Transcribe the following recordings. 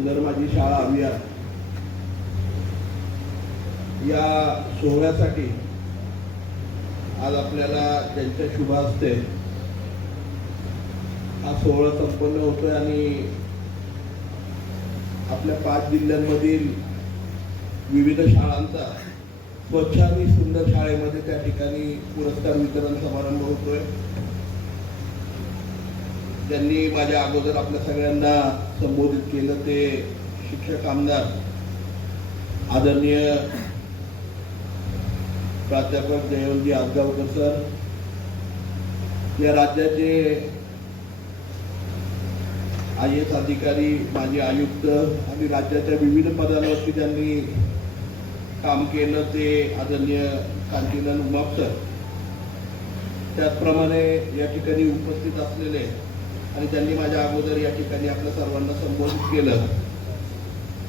सुंदर माझी शाळा अभियान या सोहळ्यासाठी आज आपल्याला त्यांच्या शुभ असते हा सोहळा संपन्न होतोय आणि आपल्या पाच जिल्ह्यांमधील विविध शाळांचा स्वच्छ आणि सुंदर शाळेमध्ये त्या ठिकाणी पुरस्कार वितरण समारंभ होतोय. त्यांनी माझ्या अगोदर आपल्या सगळ्यांना संबोधित केलं ते शिक्षक आमदार आदरणीय प्राध्यापक जयवंतजी आजगावकर सर या राज्याचे आय एस अधिकारी माजी आयुक्त आणि राज्याच्या विविध पदांवरती त्यांनी काम केलं ते आदरणीय कांतीलाल उमाप सर. त्याचप्रमाणे या ठिकाणी उपस्थित असलेले आणि त्यांनी माझ्या अगोदर या ठिकाणी आपल्या सर्वांना संबोधित केलं.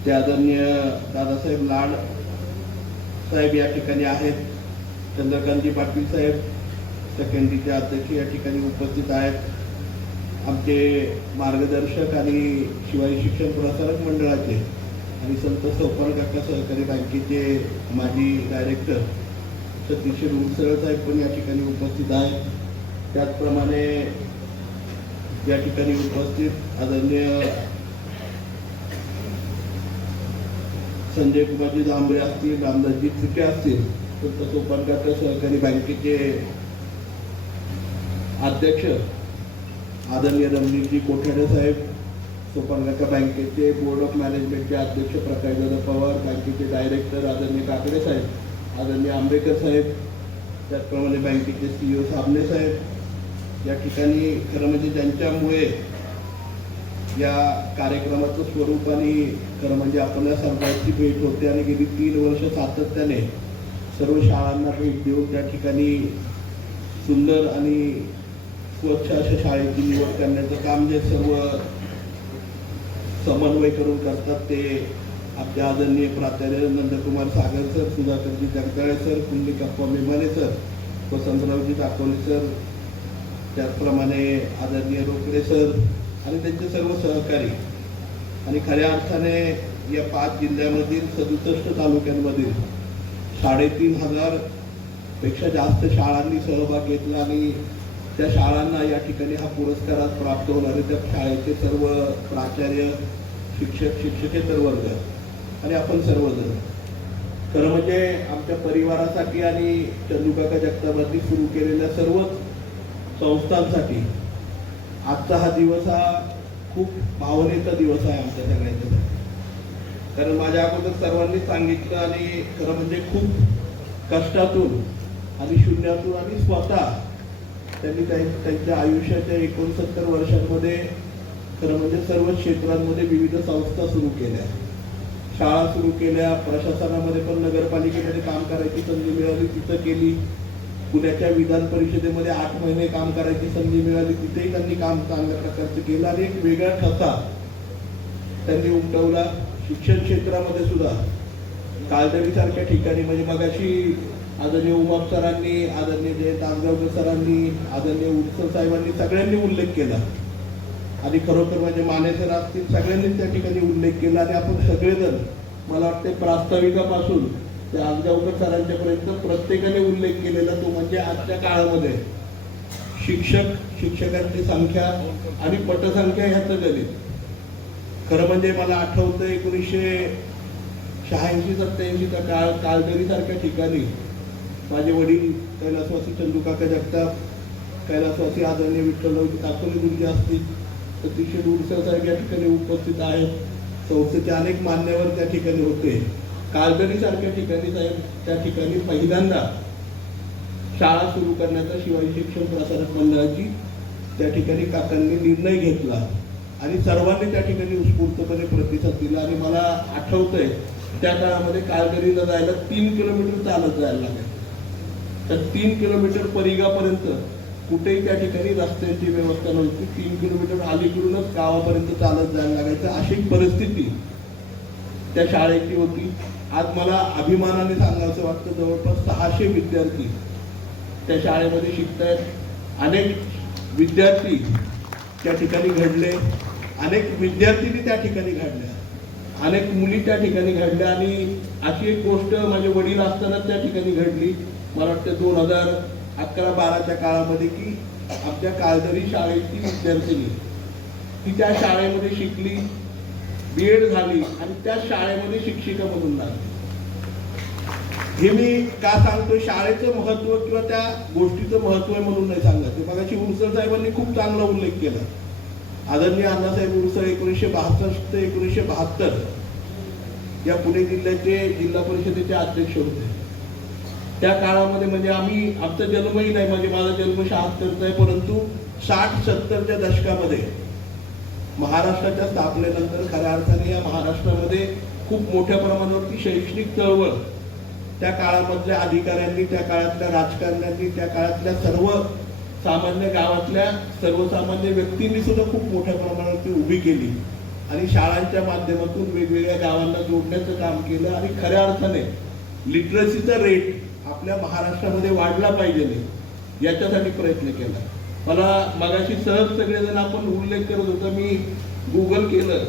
ते आदरणीय दादासाहेब लाड साहेब या ठिकाणी आहेत. चंद्रकांतजी पाटील साहेब सेकंडरीचे अध्यक्ष या ठिकाणी उपस्थित आहेत. आमचे मार्गदर्शक आणि शिवाजी शिक्षण प्रसारक मंडळाचे आणि संत सोपान काका सहकारी बँकेचे माजी डायरेक्टर सतीश रुणसळ साहेब पण या ठिकाणी उपस्थित आहेत. त्याचप्रमाणे या ठिकाणी उपस्थित आदरणीय संजय कुमारजी जांभरे असतील रामदासजी चुके असतील तर सोपान सहकारी बँकेचे अध्यक्ष आदरणीय रमणीजी कोठाडे साहेब सोपानकाका बँकेचे बोर्ड ऑफ मॅनेजमेंटचे अध्यक्ष प्रकाशदादा पवार बँकेचे डायरेक्टर आदरणीय काकडे साहेब आदरणीय आंबेकर साहेब त्याचप्रमाणे बँकेचे सीईओ साबणे साहेब या ठिकाणी खरं म्हणजे ज्यांच्यामुळे या कार्यक्रमाचं स्वरूप आणि खरं म्हणजे आपल्या सर्वांची भेट होते आणि गेली तीन वर्ष सातत्याने सर्व शाळांना भेट देऊन त्या ठिकाणी सुंदर आणि स्वच्छ अशा शाळेची निवड करण्याचं काम जे सर्व समन्वय करून करतात ते आपल्या आदरणीय प्राचार्य Nandkumar Sagar sir Sudhakarji Jagdale sir Kundlikappa Memane sir Vasantraoji दाखवले सर त्याचप्रमाणे आदरणीय रोकडे सर आणि त्यांचे सर्व सहकारी आणि खऱ्या अर्थाने या पाच जिल्ह्यामधील सदुसष्ट तालुक्यांमधील साडेतीन हजारपेक्षा जास्त शाळांनी सहभाग घेतला आणि त्या शाळांना या ठिकाणी हा पुरस्कार आज प्राप्त होणार आहे. त्या शाळेचे सर्व प्राचार्य शिक्षक शिक्षकेतर वर्ग आणि आपण सर्वजण. खरं म्हणजे आमच्या परिवारासाठी आणि चंदुकाका जगतापांनी सुरू केलेल्या सर्वच संस्थांसाठी. आजचा हा दिवस हा खूप भावनेचा दिवस आहे आमच्या सगळ्यांच्यासाठी कारण माझ्या अगोदर सर्वांनी सांगितलं आणि खरं म्हणजे खूप कष्टातून आणि शून्यातून आणि स्वतः त्यांनी त्यां- त्यांच्या आयुष्याच्या एकोणसत्तर वर्षांमध्ये खरं म्हणजे सर्व क्षेत्रांमध्ये विविध संस्था सुरू केल्या. शाळा सुरू केल्या प्रशासनामध्ये पण नगरपालिकेमध्ये काम करायची संधी मिळाली तिथं केली. पुण्याच्या विधान परिषदेमध्ये आठ महिने काम करायची संधी मिळाली. तिथेही त्यांनी काम चांगल्या प्रकारचं केलं आणि एक वेगळा ठसा त्यांनी उमटवला. शिक्षण क्षेत्रामध्ये सुद्धा. कालदडीसारख्या ठिकाणी म्हणजे मगाशी आदरणीय उमाप सरांनी आदरणीय जयंत आमगावकर सरांनी आदरणीय उत्सव साहेबांनी सगळ्यांनी उल्लेख केला. आणि खरोखर म्हणजे माने सर असतील सगळ्यांनी त्या ठिकाणी उल्लेख केला आणि आपण सगळेजण मला वाटते प्रास्ताविकापासून त्या आजगावकर सरांच्या पर्यंत प्रत्येकाने उल्लेख केलेला तो म्हणजे आजच्या काळामध्ये. शिक्षक शिक्षकांची संख्या आणि पटसंख्या ह्याचं गणित खरं म्हणजे मला आठवतं एकोणीसशे शहाऐंशी सत्याऐंशीचा काळ कालदरीसारख्या ठिकाणी. माझे वडील कैलासवासी चंदूकाका जगताप कैलासवासी आदरणीय विठ्ठलरावजी तातोली गुरुजी असतील सतीश उडसर साहेब या ठिकाणी उपस्थित आहेत. संस्थेचे अनेक मान्यवर त्या ठिकाणी होते. कालदरी सारख्या ठिकाणी साहेब त्या ठिकाणी पहिल्यांदा शाळा सुरू करण्याचा शिवाजी शिक्षण प्रसारक मंडळाची त्या ठिकाणी काकांनी निर्णय घेतला आणि सर्वांनी त्या ठिकाणी उत्स्फूर्तपणे प्रतिसाद दिला. आणि मला आठवतंय त्या काळामध्ये कालगरीला जायला तीन किलोमीटर चालत जायला लागायचं तर तीन किलोमीटर परिघापर्यंत कुठेही त्या ठिकाणी रस्त्यांची व्यवस्था नव्हती. तीन किलोमीटर अलीकडूनच गावापर्यंत चालत जायला लागायचं अशी परिस्थिती त्या शाळेची होती. आज मला अभिमानाने सांगायचं वाटतं जवळपास सहाशे विद्यार्थी त्या शाळेमध्ये शिकतायत. अनेक विद्यार्थी त्या ठिकाणी घडले. अनेक विद्यार्थीनी त्या ठिकाणी घडल्या. अनेक मुली त्या ठिकाणी घडल्या आणि अशी एक गोष्ट माझे वडील असताना त्या ठिकाणी घडली. मला वाटतं दोन हजार अकरा बाराच्या काळामध्ये की आमच्या काळदरी शाळेची विद्यार्थिनी ती त्या शाळेमध्ये शिकली. बी एड झाली आणि त्या शाळेमध्ये शिक्षिका म्हणून लागली हे मी का सांगतो शाळेचं महत्त्व किंवा त्या गोष्टीचं महत्त्व म्हणून नाही सांगत. ते मगाशी उरसळ साहेबांनी खूप चांगला उल्लेख केला. आदरणीय अण्णासाहेब उरसळ एकोणीसशे बहात्तर ते एकोणीसशे बहात्तर या पुणे जिल्ह्याचे जिल्हा परिषदेचे अध्यक्ष होते. त्या काळामध्ये म्हणजे आम्ही आमचा जन्मही नाही म्हणजे माझा जन्म शहात्तरचा आहे परंतु साठ सत्तरच्या दशकामध्ये महाराष्ट्राच्या स्थापनेनंतर खऱ्या अर्थाने या महाराष्ट्रामध्ये खूप मोठ्या प्रमाणावरती शैक्षणिक चळवळ त्या काळामधल्या अधिकाऱ्यांनी त्या काळातल्या राजकारण्यांनी त्या काळातल्या सर्व सामान्य गावातल्या सर्वसामान्य व्यक्तींनी सुद्धा खूप मोठ्या प्रमाणावरती उभी केली. आणि शाळांच्या माध्यमातून वेगवेगळ्या गावांना जोडण्याचं काम केलं आणि खऱ्या अर्थाने लिटरसीचा रेट आपल्या महाराष्ट्रामध्ये वाढला पाहिजे याच्यासाठी प्रयत्न केला. मला मगाशी सहज सगळेजण आपण उल्लेख करत होतो मी गुगल केलं.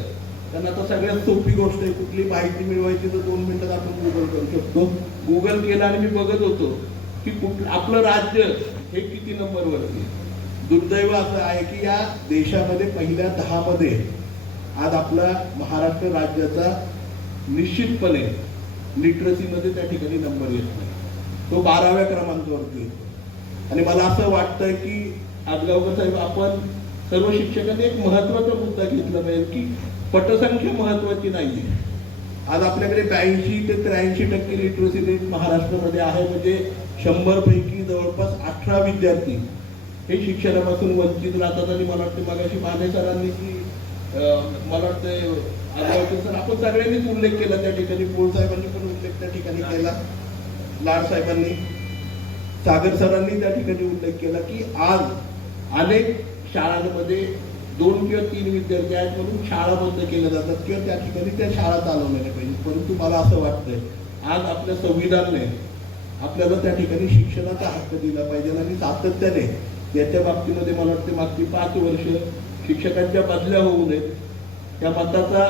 कारण आता सगळ्यात सोपी गोष्ट आहे कुठली माहिती मिळवायची तर दोन मिनिटात आपण गुगल करू शकतो. गुगल केलं आणि मी बघत होतो की कुठ आपलं राज्य हे किती नंबरवरती दुर्दैव असं आहे की या देशामध्ये पहिल्या दहामध्ये आज आपला महाराष्ट्र राज्याचा निश्चितपणे लिटरसीमध्ये त्या ठिकाणी नंबर येत नाही. तो बाराव्या क्रमांकावरती येतो आणि मला असं वाटतं की आजगावकर साहेब आपण सर्व शिक्षकांनी एक महत्त्वाचा मुद्दा घेतला पाहिजे की पटसंख्या महत्वाची नाहीये. आज आपल्याकडे ब्याऐंशी ते त्र्याऐंशी टक्के लिटरसी रेट महाराष्ट्रामध्ये आहे म्हणजे शंभर पैकी जवळपास अठरा विद्यार्थी हे शिक्षणापासून वंचित राहतात. आणि मला वाटतं मगाशी माने सरांनी की मला वाटतं आजगावकर सर आपण सगळ्यांनीच उल्लेख केला त्या ठिकाणी पोळ साहेबांनी पण उल्लेख त्या ठिकाणी केला. लाड साहेबांनी. सागर सरांनी त्या ठिकाणी उल्लेख केला की आज अनेक शाळांमध्ये दोन किंवा तीन विद्यार्थी आहेत म्हणून शाळा बंद केल्या जातात किंवा त्या ठिकाणी त्या शाळा चालवल्या पाहिजे परंतु मला असं वाटतंय आज आपल्या संविधानाने आपल्याला त्या ठिकाणी शिक्षणाचा हक्क दिला पाहिजे आणि सातत्याने याच्या बाबतीमध्ये मला वाटते मागची पाच वर्ष शिक्षकांच्या बदल्या होऊ नयेत. त्या मताचा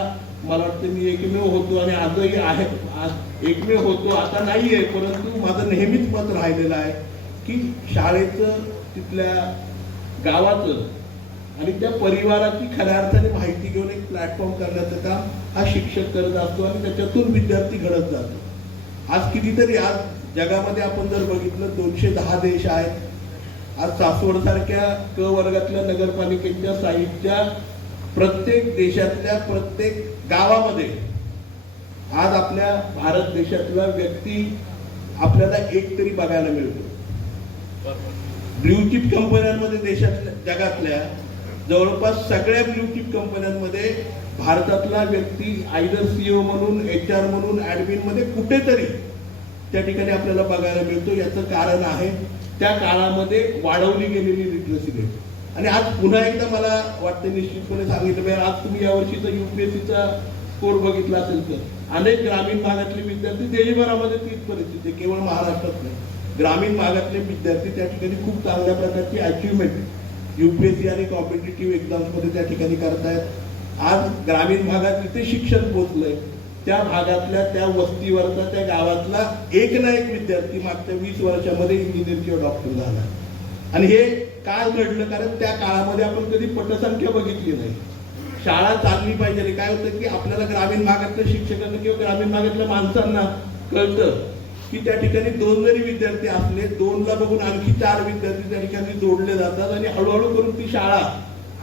मला वाटतं मी एकमेव होतो आणि आजही आहे. आज एकमेव होतो आता नाही आहे परंतु माझं नेहमीच मत राहिलेलं आहे की शाळेचं तिथल्या गावाचं आणि त्या परिवाराची खऱ्या अर्थाने माहिती घेऊन एक प्लॅटफॉर्म करण्याचं काम हा शिक्षक करत असतो आणि त्याच्यातून विद्यार्थी घडत जातो. आज कितीतरी आज जगामध्ये आपण जर बघितलं दोनशे दहा देश आहेत. आज सासवडसारख्या क वर्गातल्या नगरपालिकेच्या साहित्या प्रत्येक देशातल्या प्रत्येक गावामध्ये. आज आपल्या भारत देशातला व्यक्ती आपल्याला एक तरी बघायला मिळतो. ब्ल्यू चिप कंपन्यांमध्ये देशातल्या जगातल्या जवळपास सगळ्या ब्ल्यू चिप कंपन्यांमध्ये भारतातला व्यक्ती आयदर सीओ म्हणून एच आर म्हणून ऍडमिनमध्ये कुठेतरी त्या ठिकाणी आपल्याला बघायला मिळतो. याचं कारण आहे त्या काळामध्ये वाढवली गेलेली लिटरसी रेट आणि आज पुन्हा एकदा मला वाटतं निश्चितपणे सांगितलं पाहिजे. आज तुम्ही यावर्षीचा युपीएससीचा स्कोर बघितला असेल तर. अनेक ग्रामीण भागातले विद्यार्थी देशभरामध्ये तीच परिस्थिती केवळ महाराष्ट्रात नाही. ग्रामीण भागातले विद्यार्थी त्या ठिकाणी खूप चांगल्या प्रकारची अचिव्हमेंट युपीएससी आणि कॉम्पिटेटिव्ह एक्झाम्समध्ये त्या ठिकाणी करतायत. आज ग्रामीण भागात जिथे शिक्षण पोचलंय त्या भागातल्या त्या वस्तीवरचा त्या गावातला एक ना एक विद्यार्थी मागच्या वीस वर्षामध्ये इंजिनियर किंवा डॉक्टर झाला. आणि हे काय घडलं? कारण त्या काळामध्ये आपण कधी पटसंख्या बघितली नाही. शाळा चालली पाहिजे आणि काय होतं की आपल्याला ग्रामीण भागातल्या शिक्षकांना किंवा ग्रामीण भागातल्या माणसांना कळतं की त्या ठिकाणी दोन जरी विद्यार्थी असले दोनला बघून आणखी चार विद्यार्थी त्या ठिकाणी जोडले जातात आणि हळूहळू करून ती शाळा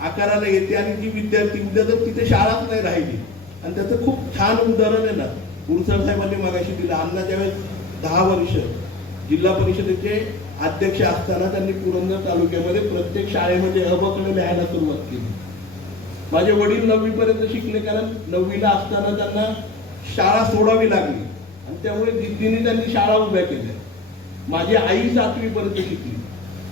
आकाराला येते आणि ती विद्यार्थी उद्या जर तिथे शाळाच नाही राहिली. आणि त्याचं खूप छान उदाहरण आहे ना. गुरुसर साहेबांनी मागाशी दिलं. अन्ना ज्यावेळेस दहा वर्ष जिल्हा परिषदेचे अध्यक्ष असताना त्यांनी पुरंदर तालुक्यामध्ये प्रत्येक शाळेमध्ये अबकडे लिहायला सुरुवात केली. माझे वडील नववी पर्यंत शिकले कारण नववीला असताना त्यांना शाळा सोडावी लागली. आणि त्यामुळे जिद्दीने त्यांनी शाळा उभ्या केल्या. माझी आई सातवी पर्यंत शिकली.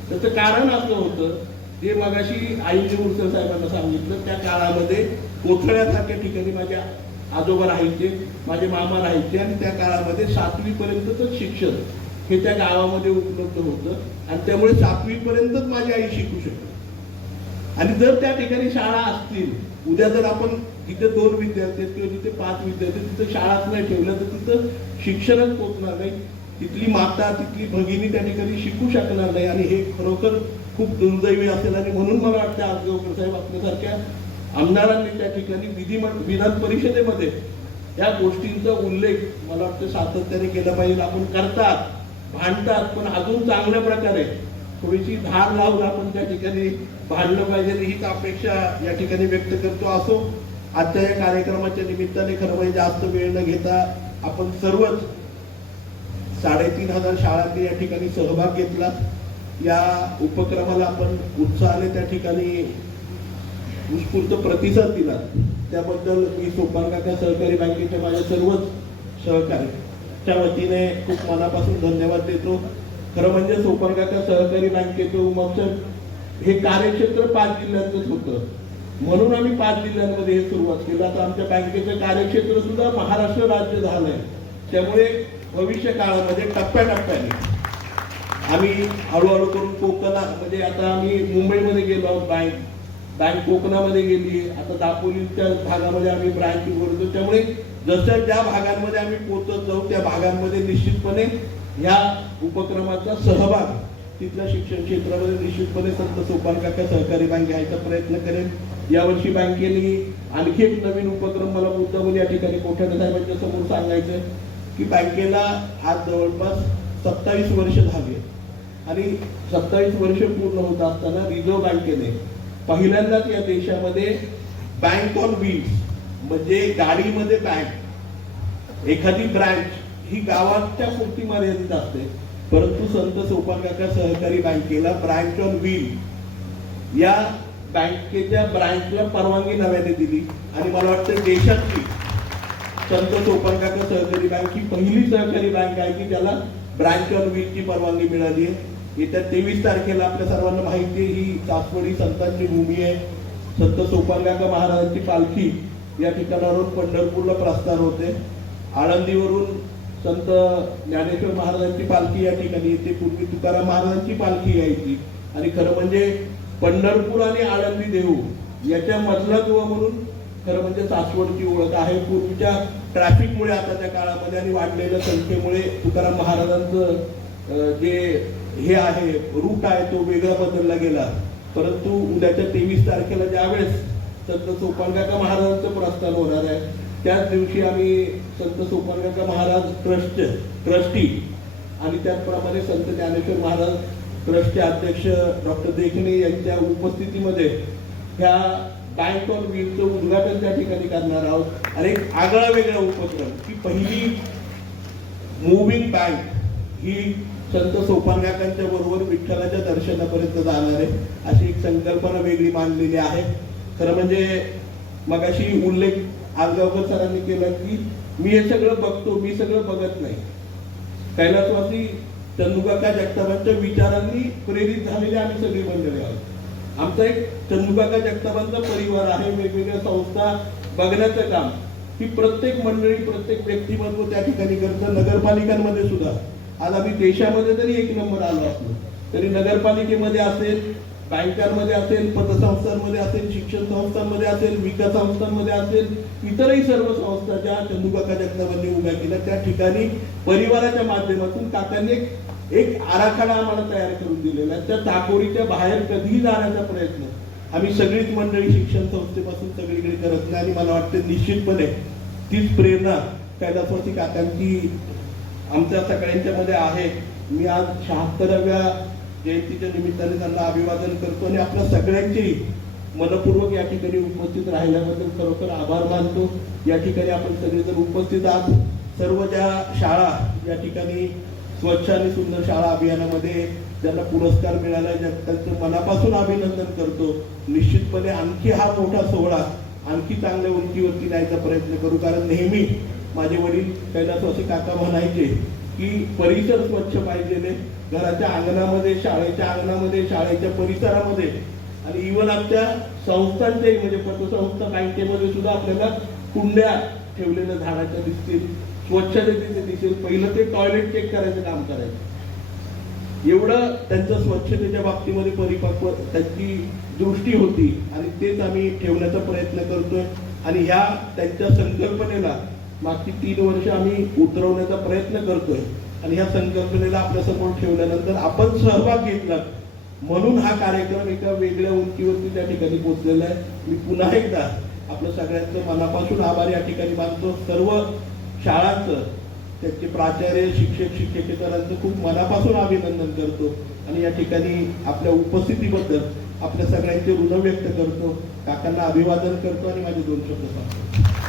त्याचं कारण असं होतं ते मगाशी आईने उरसर साहेबांना सांगितलं त्या काळामध्ये कोथळ्यासारख्या ठिकाणी माझ्या आजोबा राहायचे माझे मामा राहायचे आणि त्या काळामध्ये सातवी पर्यंतच शिक्षण. हे त्या गावामध्ये उपलब्ध होतं. आणि त्यामुळे सातवीपर्यंतच माझी आई शिकू शकते आणि जर त्या ठिकाणी शाळा असतील उद्या जर आपण जिथे दोन विद्यार्थी आहेत किंवा जिथे पाच विद्यार्थी तिथं शाळाच नाही ठेवलं तर तिथं शिक्षणच पोचणार नाही. तिथली माता तिथली भगिनी त्या ठिकाणी शिकू शकणार नाही. आणि हे खरोखर खूप दुर्दैवी असेल. आणि म्हणून मला वाटतं आजगावकर साहेब आपल्यासारख्या आमदारांनी त्या ठिकाणी विधी विधान परिषदेमध्ये या गोष्टींचा उल्लेख मला वाटतं सातत्याने केला पाहिजे. आपण करतात. भांडतात पण अजून चांगल्या प्रकारे. थोडीशी धार लावून आपण त्या ठिकाणी भांडलं पाहिजे हीच अपेक्षा या ठिकाणी व्यक्त करतो असो. आजच्या या कार्यक्रमाच्या निमित्ताने खरं म्हणजे जास्त वेळ न घेता आपण सर्वच साडेतीन हजार शाळांनी या ठिकाणी सहभाग घेतला. या उपक्रमाला आपण उत्साहाने त्या ठिकाणी उत्स्फूर्त प्रतिसाद दिला. त्याबद्दल मी सोपान काका सहकारी बँकेच्या माझ्या सर्वच सहकारी च्या वतीने खूप मनापासून धन्यवाद देतो. खरं म्हणजे सोपान सहकारी बँकेचं मग हे कार्यक्षेत्र पाच जिल्ह्यांचंच होतं. म्हणून आम्ही पाच जिल्ह्यांमध्ये हे सुरुवात केलं. आता आमच्या बँकेचं कार्यक्षेत्र सुद्धा महाराष्ट्र राज्य झालंय. त्यामुळे भविष्य काळामध्ये टप्प्याटप्प्याने आम्ही हळूहळू करून कोकणा म्हणजे आता आम्ही मुंबईमध्ये गेलो आहोत बँक बँक कोकणामध्ये गेली आता दापोलीच्या भागामध्ये आम्ही ब्रँच उघडतो त्यामुळे जसं ज्या भागांमध्ये आम्ही पोहोचत जाऊ त्या भागांमध्ये निश्चितपणे ह्या उपक्रमाचा सहभाग तिथल्या शिक्षण क्षेत्रामध्ये निश्चितपणे संत सोपान काका सहकारी बँक घ्यायचा प्रयत्न करेल. यावर्षी बँकेने आणखी एक नवीन उपक्रम मला मुद्दामून या ठिकाणी मोठ्या साहेबांच्या समोर सांगायचं की बँकेला आज जवळपास सत्तावीस वर्ष झाली आणि सत्तावीस वर्ष पूर्ण होत असताना रिझर्व्ह बँकेने पहिल्यांदाच या देशामध्ये बँक ऑन व्हील्स म्हणजे गाडीमध्ये बँक एखादी ब्रँच ही गावाच्या पुरती मर्यादित असते? परंतु संत सोपान काका सहकारी बँकेला ब्रँच ऑन व्हील. या बँकेच्या ब्रँचला परवानगी नव्याने दिली आणि मला वाटतं देशातली संत सोपान काका सहकारी बँक ही पहिली सहकारी बँक आहे की ज्याला ब्रँच ऑन व्हीलची परवानगी मिळाली आहे. येत्या तेवीस तारखेला आपल्या सर्वांना माहिती आहे ही सासवडी संतांची भूमी आहे. संत सोपान काका महाराजांची पालखी या ठिकाणावरून पंढरपूरला प्रस्थान होते. आळंदीवरून संत ज्ञानेश्वर महाराजांची पालखी या ठिकाणी येते. पूर्वी तुकाराम महाराजांची पालखी यायची. आणि खरं म्हणजे पंढरपूर आणि आळंदी देऊ याच्या मधला दुवा म्हणून खरं म्हणजे सासवडची ओळख आहे. पूर्वीच्या ट्रॅफिकमुळे आताच्या काळामध्ये आणि वाढलेल्या संख्येमुळे तुकाराम महाराजांचं जे हे आहे रूट आहे तो वेगळा बदलला गेला. परंतु उद्याच्या तेवीस तारखेला ज्यावेळेस संत सोपानकाका महाराजांचं प्रस्थान होणार आहे. त्याच दिवशी आम्ही संत सोपानकाका महाराज ट्रस्ट ट्रस्टी आणि त्याचप्रमाणे संत ज्ञानेश्वर महाराज ट्रस्टचे अध्यक्ष डॉक्टर देखणे यांच्या उपस्थितीमध्ये ह्या बँक ऑन व्हीलचं उद्घाटन त्या ठिकाणी करणार आहोत. आणि एक आगळा वेगळा उपक्रम की पहिली मुव्हिंग बँक ही संत सोपानकाकांच्या बरोबर विठ्ठलाच्या दर्शनापर्यंत जाणार आहे. अशी एक संकल्पना वेगळी मांडलेली आहे. खरं म्हणजे मगाशी उल्लेख आजगावकर सरांनी केला की मी हे सगळं बघतो मी सगळं बघत नाही. कैलासवासी चंदुकाका जगतापांच्या विचारांनी प्रेरित झालेले आम्ही सगळी मंडळी आहोत. आमचा एक चंदुकाका जगतापांचा परिवार आहे वेगवेगळ्या संस्था बघण्याचं काम. ही प्रत्येक मंडळी प्रत्येक व्यक्तिमत्व त्या ठिकाणी करतं. नगरपालिकांमध्ये सुद्धा. आज आम्ही देशामध्ये जरी एक नंबर आलो असलो तरी नगरपालिकेमध्ये असेल बँकांमध्ये असेल पतसंस्थांमध्ये असेल शिक्षण संस्थांमध्ये असेल विकास संस्थांमध्ये असेल इतरही सर्व संस्था ज्या चंदुकाका जगतापांनी उभ्या केल्या त्या ठिकाणी परिवाराच्या माध्यमातून काकांनी एक एक आराखडा आम्हाला तयार करून दिलेला त्या चाकोरीच्या बाहेर कधीही जाण्याचा प्रयत्न आम्ही सगळीच मंडळी शिक्षण संस्थेपासून सगळीकडे करत नाही आणि मला वाटतं निश्चितपणे तीच प्रेरणा कैलासवासी काकांची आमच्या सगळ्यांच्या मध्ये आहे. मी आज शहात्तराव्या जयंतीच्या निमित्ताने त्यांना अभिवादन करतो आणि आपल्या सगळ्यांची मनपूर्वक या ठिकाणी उपस्थित राहिल्याबद्दल खरोखर आभार मानतो. या ठिकाणी आपण सगळेजण उपस्थित आहात. सर्व ज्या शाळा या ठिकाणी स्वच्छ आणि सुंदर शाळा अभियानामध्ये ज्यांना पुरस्कार मिळाला ज्या- त्यांचं मनापासून अभिनंदन करतो. निश्चितपणे आणखी हा मोठा सोहळा आणखी चांगल्या उंचीवरती न्यायचा प्रयत्न करू. कारण नेहमी माझे वडील कैलासवासी काका म्हणायचे की परिसर स्वच्छ पाहिजे घराच्या अंगणामध्ये शाळेच्या अंगणामध्ये शाळेच्या परिसरामध्ये. आणि इव्हन आमच्या संस्थांचे म्हणजे पतसंस्था बँकेमध्ये सुद्धा आपल्याला कुंड्या ठेवलेल्या झाडाच्या दिसतील. स्वच्छतेचे दिसेल. पहिलं ते टॉयलेट चेक करायचं काम करायचं. एवढं त्यांचं स्वच्छतेच्या बाबतीमध्ये परिपक्व त्यांची दृष्टी होती. आणि तेच आम्ही ठेवण्याचा प्रयत्न करतोय. आणि ह्या त्यांच्या संकल्पनेला मागची तीन वर्ष आम्ही उतरवण्याचा प्रयत्न करतोय. आणि ह्या संकल्पनेला आपल्यासमोर ठेवल्यानंतर आपण सहभाग घेतला म्हणून हा कार्यक्रम एका वेगळ्या उंचीवरती त्या ठिकाणी पोहोचलेला आहे. मी पुन्हा एकदा आपलं सगळ्यांचं मनापासून आभार या ठिकाणी मानतो. सर्व शाळांचं त्याचे प्राचार्य शिक्षक शिक्षकेतरांचं खूप मनापासून अभिनंदन करतो. आणि या ठिकाणी आपल्या उपस्थितीबद्दल आपल्या सगळ्यांचे ऋण व्यक्त करतो. काकांना अभिवादन करतो आणि माझे दोन शब्द सांगतो.